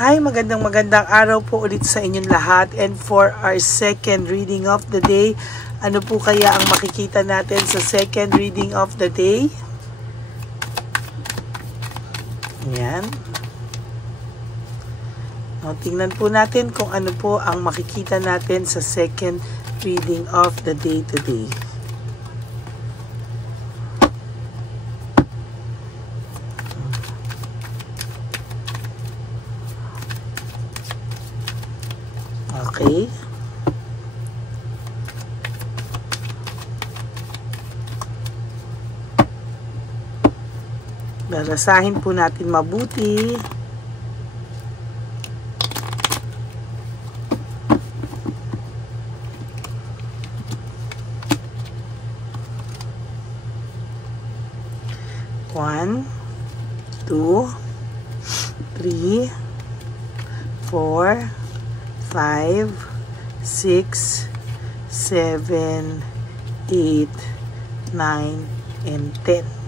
Hi, magandang araw po ulit sa inyong lahat, and for our second reading of the day, ano po kaya ang makikita natin sa second reading of the day? Ayan. O, tingnan po natin kung ano po ang makikita natin sa second reading of the day today. Okay. Basahin po natin mabuti. One, 2, 3, 4, 5, 6, 7, 8, 9, and 10.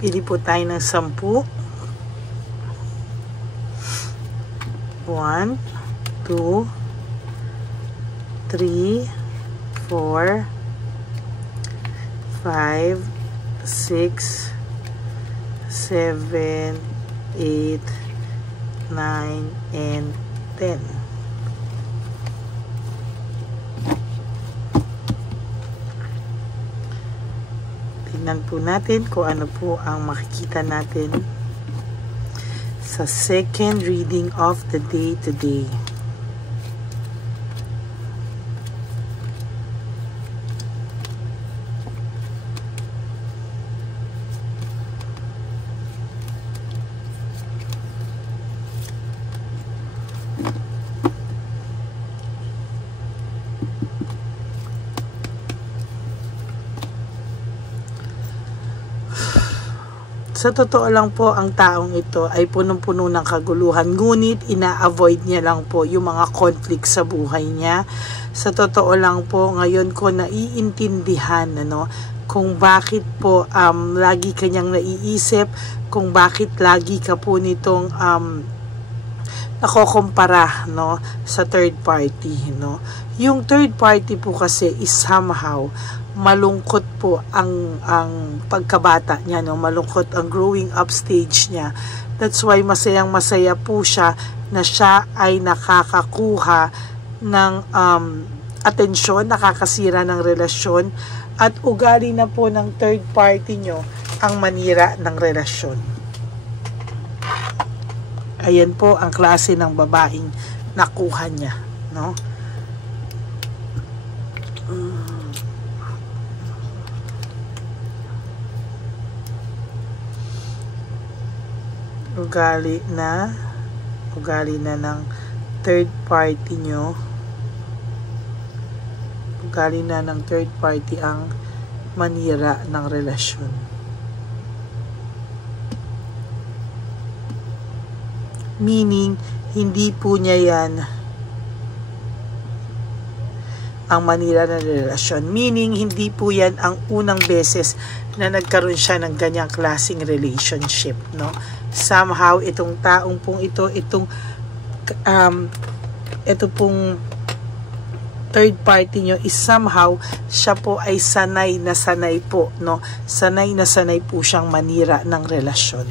Pili po tayo ng 10. 1, 2, 3, 4, 5, 6, 7, 8, 9, and 10. Tingnan po natin kung ano po ang makikita natin sa second reading of the day today. Sa totoo lang po, ang taong ito ay punong-puno ng kaguluhan, ngunit ina-avoid niya lang po yung mga conflict sa buhay niya. Sa totoo lang po, ngayon ko naiintindihan kung bakit po lagi kanyang naiisip, kung bakit lagi ka po nitong nakokompara sa third party. Yung third party po kasi is somehow malungkot po ang pagkabata niya, malungkot ang growing up stage niya. That's why masayang-masaya po siya na siya ay nakakakuha ng atensyon, nakakasira ng relasyon, at ugali na po ng third party nyo ang manira ng relasyon. Ayan po ang klase ng babaeng nakuha niya, ugali na ng third party nyo, ugali na ng third party ang manira ng relasyon. Meaning, hindi po niya yan ang manira ng relasyon. Meaning, hindi po yan ang unang beses na nagkaroon siya ng ganyang klaseng relationship, Somehow, itong taong pong ito pong third party nyo is somehow, siya po ay sanay po, Sanay na sanay po siyang manira ng relasyon.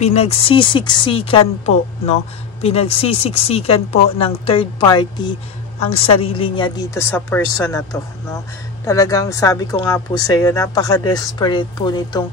Pinagsisiksikan po ng third party ang sarili niya dito sa person na to, no? Talagang sabi ko nga po sa iyo, napaka-desperate po nitong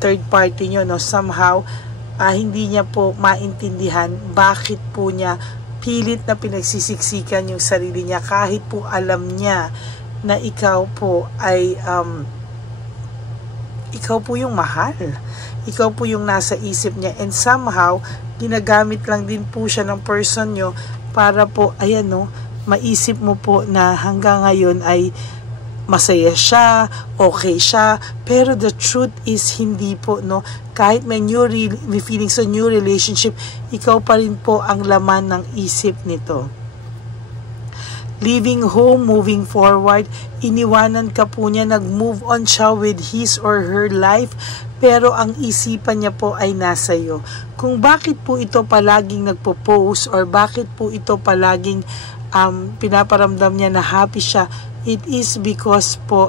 third party nyo, no? Somehow hindi niya po maintindihan bakit po niya pilit na pinagsisiksikan yung sarili niya kahit po alam niya na ikaw po ay ikaw po yung mahal. Ikaw po yung nasa isip niya, and somehow ginagamit lang din po siya ng person nyo para po, ayan, no, maisip mo po na hanggang ngayon ay masaya siya, okay siya, pero the truth is hindi po, no. Kahit may feelings o new relationship, ikaw pa rin po ang laman ng isip nito. Leaving home, moving forward, iniwanan ka po niya, nag-move on siya with his or her life, pero ang isipan niya po ay nasa iyo. Kung bakit po ito palaging nagpo-post or bakit po ito palaging pinaparamdam niya na happy siya, it is because po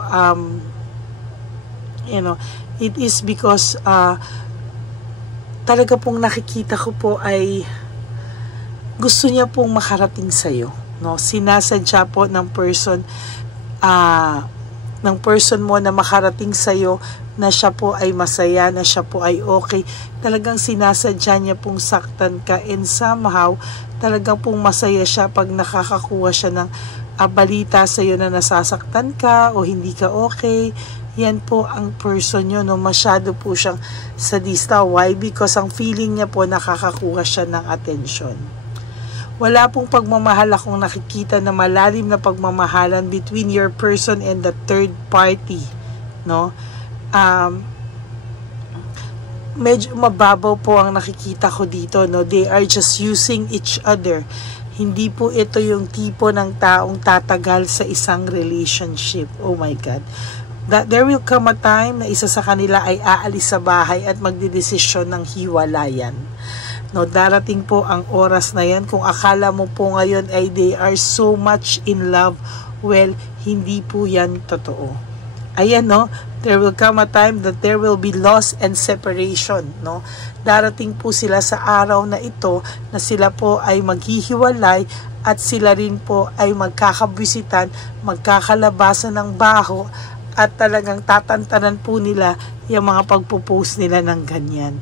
it is because talaga pong nakikita ko po ay gusto niya pong makarating sa iyo, no? Sinasadya po ng person mo na makarating sa iyo, na siya po ay masaya, na siya po ay okay. Talagang sinasadya niya pong saktan ka, and somehow talagang pong masaya siya pag nakakakuha siya ng balita sa iyo na nasasaktan ka o hindi ka okay. Yan po ang person nyo, no? Masyado po siyang sadista. Why? Because ang feeling niya po nakakakuha siya ng atensyon. Wala pong pagmamahal akong nakikita na malalim na pagmamahalan between your person and the third party, no? Medyo mababaw po ang nakikita ko dito, no? They are just using each other. Hindi po ito yung tipo ng taong tatagal sa isang relationship. Oh my God. There will come a time na isa sa kanila ay aalis sa bahay at magdedesisyon ng hiwalayan. No, darating po ang oras na yan. Kung akala mo po ngayon ay they are so much in love, well, hindi po yan totoo. Ayan, no, there will come a time that there will be loss and separation, no. Darating po sila sa araw na ito na sila po ay maghihiwalay at sila rin po ay magkakabisitan, magkakalabasan ng baho, at talagang tatantanan po nila yung mga pagpo-post nila ng ganyan.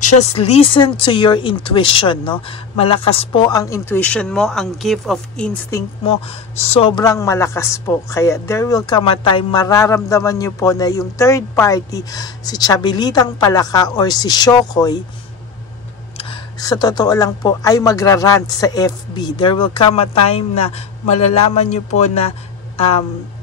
Just listen to your intuition, no? Malakas po ang intuition mo, ang gift of instinct mo, sobrang malakas po. Kaya there will come a time, mararamdaman nyo po na yung third party, si Chabilitang Palaka or si Shokoy, sa totoo lang po, ay magrarant sa FB. There will come a time na malalaman nyo po na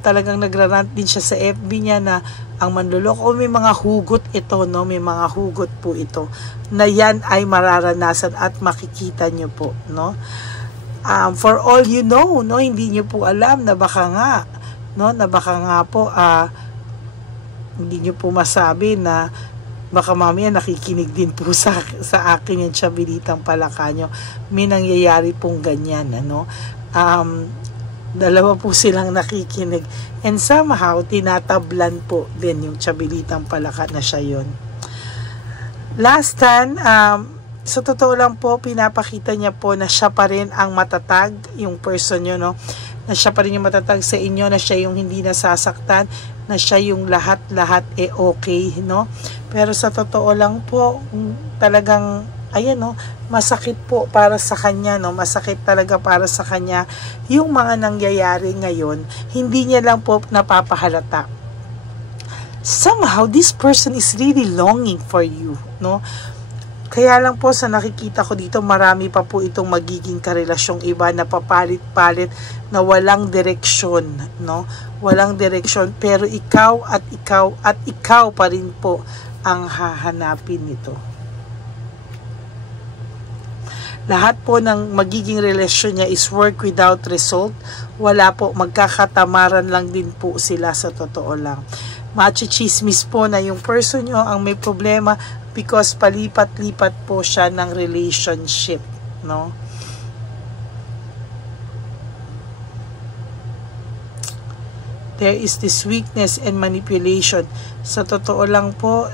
talagang nagrarant din siya sa FB niya na ang manluloko, may mga hugot ito, no? May mga hugot po ito na yan ay mararanasan at makikita nyo po, no? For all you know, no, hindi nyo po alam na baka nga, no, na baka nga po hindi nyo po masabi na baka mamaya nakikinig din po sa akin yung Chabilitang Palaka nyo. May nangyayari pong ganyan, ano? Dalawa po silang nakikinig, and somehow tinatablan po din yung Chabilitang Palaka na siya yun. Last time, sa totoo lang po, pinapakita niya po na siya pa rin ang matatag, yung person nyo, no? Na siya pa rin yung matatag sa inyo, na siya yung hindi nasasaktan, na siya yung lahat-lahat okay, no? Pero sa totoo lang po, talagang ayan, no, masakit po para sa kanya, no, masakit talaga para sa kanya yung mga nangyayari ngayon. Hindi niya lang po napapahalata. Somehow this person is really longing for you, no? Kaya lang po sa nakikita ko dito, marami pa po itong magiging karelasyong iba na papalit-palit na walang direksyon, no? Walang direksyon, pero ikaw at ikaw pa rin po ang hahanapin nito. Lahat po ng magiging relasyon niya is work without result. Wala po, magkakatamaran lang din po sila sa totoo lang. Machichismis po na yung person nyo ang may problema because palipat-lipat po siya ng relationship, no? There is this weakness and manipulation. Sa totoo lang po,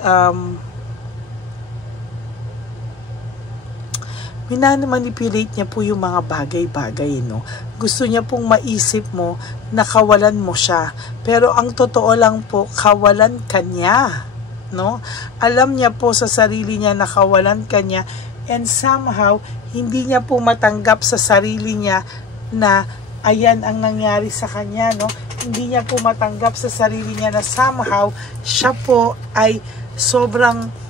Minamanipulate niya po yung mga bagay-bagay, no? Gusto niya pong maisip mo na kawalan mo siya. Pero ang totoo lang po, kawalan ka niya, no? Alam niya po sa sarili niya na kawalan ka niya, and somehow, hindi niya po matanggap sa sarili niya na ayan ang nangyari sa kanya, no? Hindi niya po matanggap sa sarili niya na somehow, siya po ay sobrang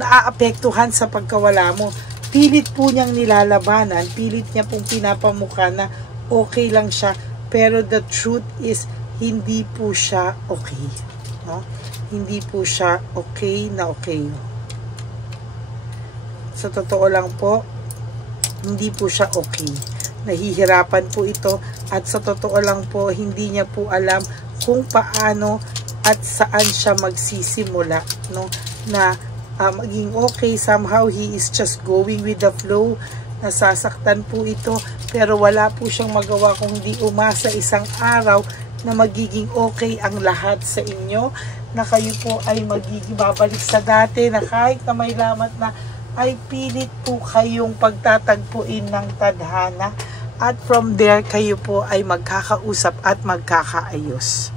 naaapektuhan sa pagkawala mo. Pilit po niyang nilalabanan, pilit niya pong pinapamukha na okay lang siya, pero the truth is, hindi po siya okay, no? Hindi po siya okay na okay. Sa totoo lang po, hindi po siya okay. Nahihirapan po ito, at sa totoo lang po, hindi niya po alam kung paano at saan siya magsisimula, no? Na maging okay. Somehow he is just going with the flow. Nasasaktan po ito, pero wala po siyang magawa kung hindi umasa isang araw na magiging okay ang lahat sa inyo, na kayo po ay magiging babalik sa dati, na kahit na may lamat na, ay pilit po kayong pagtatagpuin ng tadhana, at from there kayo po ay magkakausap at magkakaayos.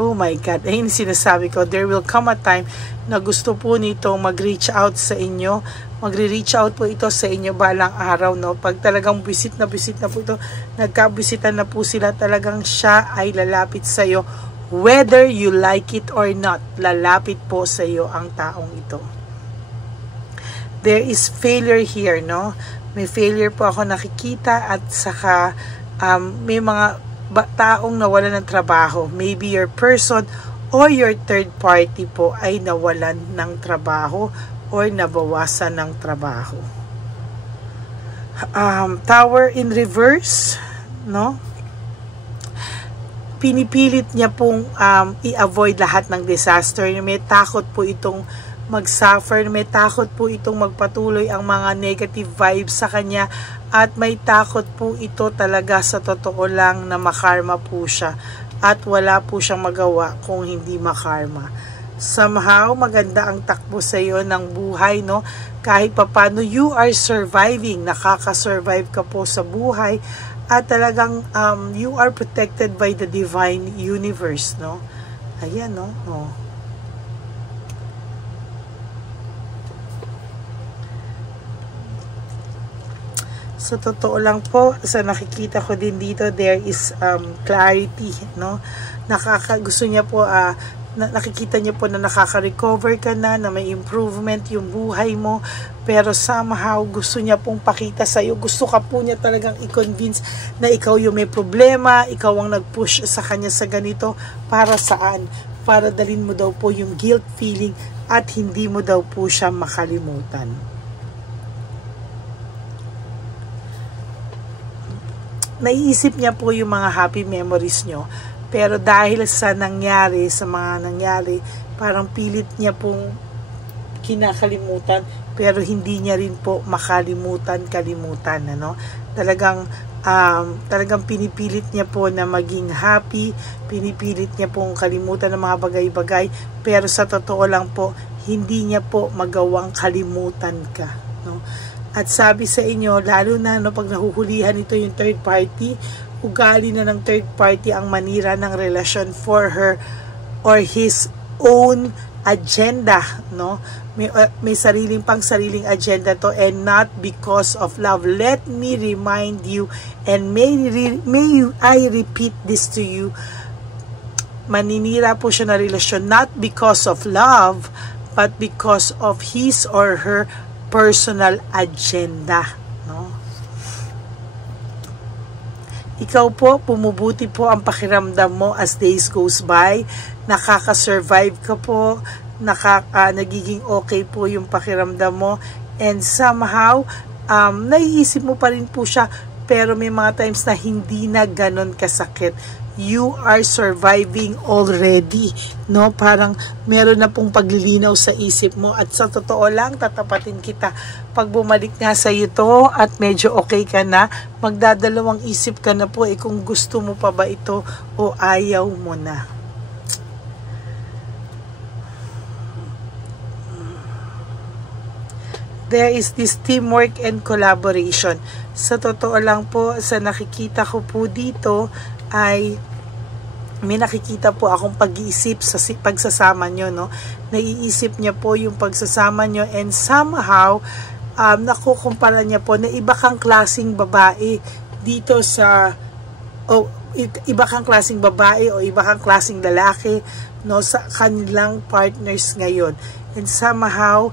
Oh my God, ayun sinasabi ko, there will come a time na gusto po nito mag-reach out sa inyo. Magre-reach out po ito sa inyo balang araw, no? Pag talagang visit na po ito, nagkabisitan na po sila, talagang siya ay lalapit sa iyo. Whether you like it or not, lalapit po sa iyo ang taong ito. There is failure here, no? May failure po ako nakikita, at saka may mga taong nawalan ng trabaho. Maybe your person or your third party po ay nawalan ng trabaho or nabawasan ng trabaho. Tower in reverse, no? Pinipilit niya pong i-avoid lahat ng disaster. May takot po itong mag-suffer, may takot po itong magpatuloy ang mga negative vibes sa kanya, at may takot po ito talaga sa totoo lang na makarma po siya, at wala po siyang magawa kung hindi makarma. Somehow, maganda ang takbo sa iyo ng buhay, no? Kahit papano, you are surviving, nakaka-survive ka po sa buhay, at talagang you are protected by the divine universe, no? Ayan, no? Oh. So, totoo lang po, sa nakikita ko din dito, there is clarity, no? Gusto niya po, nakikita niya po na nakaka-recover ka na may improvement yung buhay mo, pero somehow, gusto niya pong pakita sa iyo, gusto ka po niya talagang i-convince na ikaw yung may problema, ikaw ang nag-push sa kanya sa ganito, para saan? Para dalhin mo daw po yung guilt feeling, at hindi mo daw po siya makalimutan. Naiisip niya po yung mga happy memories nyo, pero dahil sa nangyari, sa mga nangyari, parang pilit niya pong kinakalimutan, pero hindi niya rin po kalimutan, ano? Talagang pinipilit niya po na maging happy, pinipilit niya pong kalimutan ng mga bagay-bagay, pero sa totoo lang po, hindi niya po magawang kalimutan ka, no? At sabi sa inyo, lalo na no, pag nahuhulihan ito yung third party, ugali na ng third party ang manira ng relasyon for her or his own agenda, no? May sariling agenda to, and not because of love. Let me remind you, and may I repeat this to you, maninira po siya na relasyon not because of love, but because of his or her personal agenda, no? Ikaw po, pumubuti po ang pakiramdam mo as days goes by, nakaka-survive ka po, nagiging okay po yung pakiramdam mo, and somehow, naiisip mo pa rin po siya, pero may mga times na hindi na ganon kasakit. You are surviving already, no? Parang meron na pong paglilinaw sa isip mo, at sa totoo lang, tatapatin kita, pag bumalik nga sa iyo to at medyo okay ka na, magdadalawang isip ka na po kung gusto mo pa ba ito o ayaw mo na. there is this teamwork and collaboration. Sa totoo lang po, sa nakikita ko po dito ay may nakikita po akong pag-iisip sa pagsasama nyo, no? Naiisip niya po yung pagsasama nyo, and somehow, nakukumpara niya po na iba kang klaseng babae dito sa, iba kang klaseng babae o iba kang klaseng lalaki, no, sa kanilang partners ngayon. And somehow,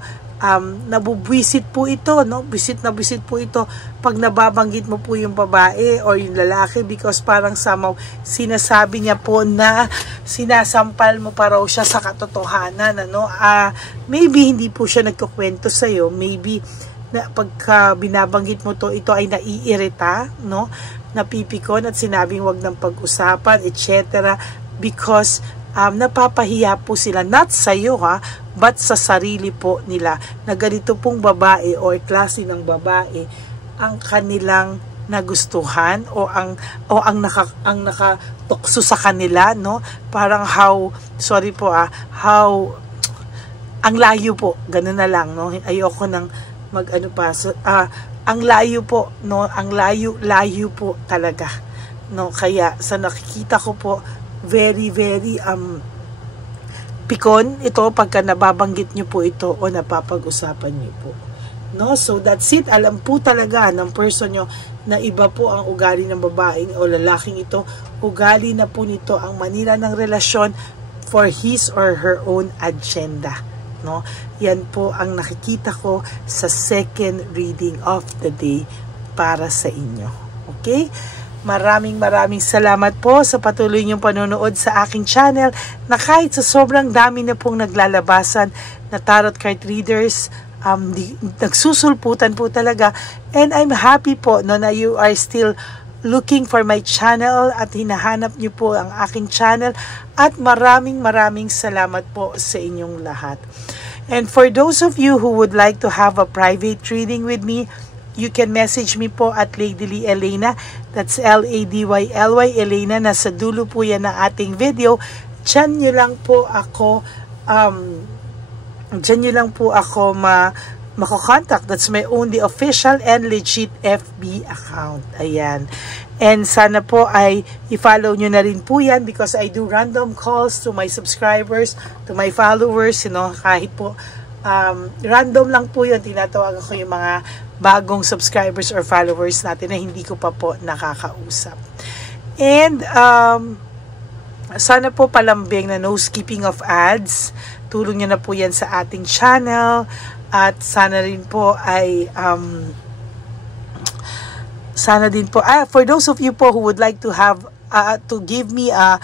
nabubwisit po ito, no? Bisit po ito pag nababanggit mo po yung babae or yung lalaki, because parang somehow sinasabi niya po na sinasampal mo pa raw siya sa katotohanan, ano? Maybe hindi po siya nagkukwento sa'yo, maybe na pagka binabanggit mo to, ito ay naiirita, no? Napipikon at sinabing wag ng pag-usapan, etc. because napapahiya po sila, not sa iyo but sa sarili po nila, na ganito pong babae o klase ng babae ang kanilang nagustuhan o ang nakatukso sa kanila, no? Parang how ang layo po, ganun na lang, no? Ayoko nang mag-ano pa, ang layo po, no? Ang layo po talaga, no? Kaya sa nakikita ko po, very pikon ito pagka nababanggit nyo po ito o napapag-usapan nyo po, no? So that's it. Alam po talaga ng person nyo na iba po ang ugali ng babaeng o lalaking ito. Ugali na po nito ang manira ng relasyon for his or her own agenda, no? Yan po ang nakikita ko sa second reading of the day para sa inyo. Okay? Maraming salamat po sa patuloy niyong panonood sa aking channel, na kahit sa sobrang dami na pong naglalabasan na tarot card readers, nagsusulputan po talaga, and I'm happy po, no, na you are still looking for my channel at hinahanap niyo po ang aking channel, at maraming salamat po sa inyong lahat. And for those of you who would like to have a private reading with me, you can message me po at Ladyly Elena. That's Ladyly Elena. Nasa dulo po yan ng ating video. Diyan nyo lang po ako mako-contact. That's my only official and legit FB account. Ayan. And sana po ay i-follow nyo na rin po yan, because I do random calls to my subscribers, to my followers, you know, kahit po random lang po yun. Tinatawagan ko yung mga bagong subscribers or followers natin na hindi ko pa po nakakausap. And sana po palambing na no skipping of ads. Tulong nyo na po yan sa ating channel. At sana rin po ay for those of you po who would like to have to give me a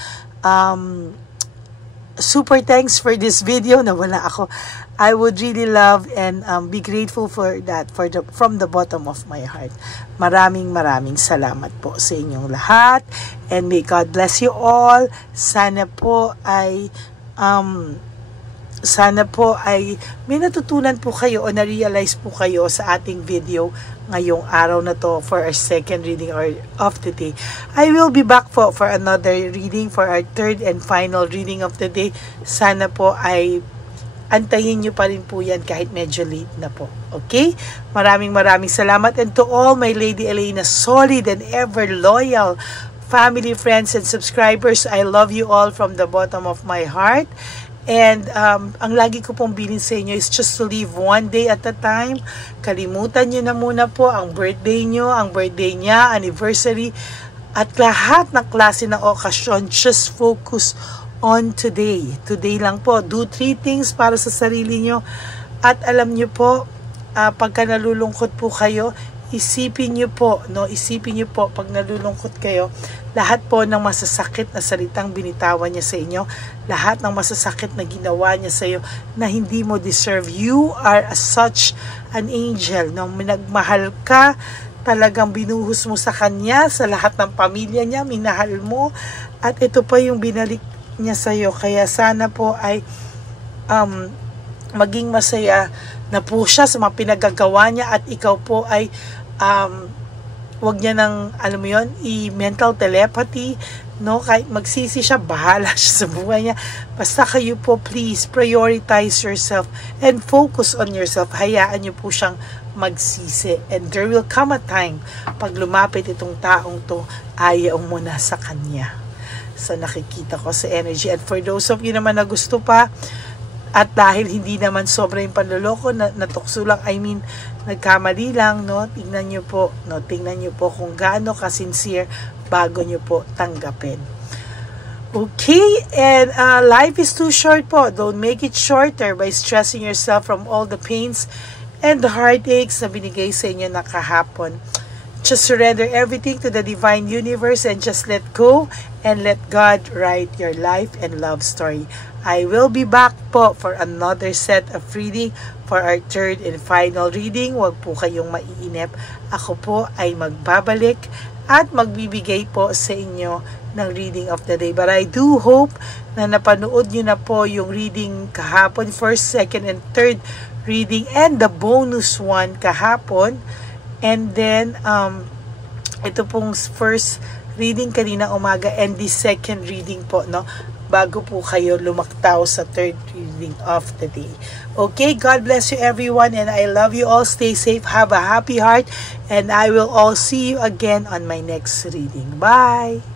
super thanks for this video, na wala ako, I would really love and be grateful for that from the bottom of my heart. Maraming salamat po sa inyong lahat, and may God bless you all. Sana po ay may natutunan po kayo o na-realize po kayo sa ating video ngayong araw na to for our second reading of the day. I will be back for another reading, for our third and final reading of the day. Sana po ay antayin nyo pa rin po yan kahit medyo late na po. Okay? Maraming salamat. And to all my Lady Elena solid and ever loyal family, friends, and subscribers, I love you all from the bottom of my heart. And ang lagi ko pong bilin sa inyo is just to live one day at a time. Kalimutan nyo na muna po ang birthday nyo, ang birthday niya, anniversary, at lahat ng klase ng okasyon. Just focus on today. Today lang po. Do 3 things para sa sarili nyo. At alam nyo po, pagka nalulungkot po kayo, isipin nyo po, pag nalulungkot kayo, lahat po ng masasakit na salitang binitawan niya sa inyo, lahat ng masasakit na ginawa niya sa iyo na hindi mo deserve, you are such an angel. Nung minagmahal ka, talagang binuhos mo sa kanya, sa lahat ng pamilya niya, minahal mo, at ito pa yung binalik niya sa iyo. Kaya sana po ay maging masaya na po siya sa mga pinagagawa niya, at ikaw po ay wag niya ng, alam mo yun, i-mental telepathy no? Kahit magsisi siya, bahala siya sa buhay niya. Basta kayo po, please, prioritize yourself and focus on yourself. Hayaan niyo po siyang magsisi. And there will come a time, pag lumapit itong taong to, ayaw mo na sa kanya. So, nakikita ko sa energy. And for those of you naman na gusto pa, at dahil hindi naman sobra yung panloloko, natukso lang, I mean, nagkamali lang, no? Tingnan nyo po, no? Tingnan nyo po kung gaano ka-sincere bago nyo po tanggapin. Okay, and life is too short po. Don't make it shorter by stressing yourself from all the pains and the heartaches na binigay sa inyo na kahapon. Just surrender everything to the divine universe and just let go and let God write your life and love story. I will be back po for another set of reading for our third and final reading. Huwag po kayong maiinip. Ako po ay magbabalik at magbibigay po sa inyo ng reading of the day. But I do hope na napanood nyo na po yung reading kahapon, first, second, and third reading, and the bonus one kahapon. And then, ito pong first reading kanina umaga and the second reading po, no? Bago po kayo lumaktaw sa third reading of the day. Okay, God bless you everyone and I love you all. Stay safe, have a happy heart, and I will all see you again on my next reading. Bye!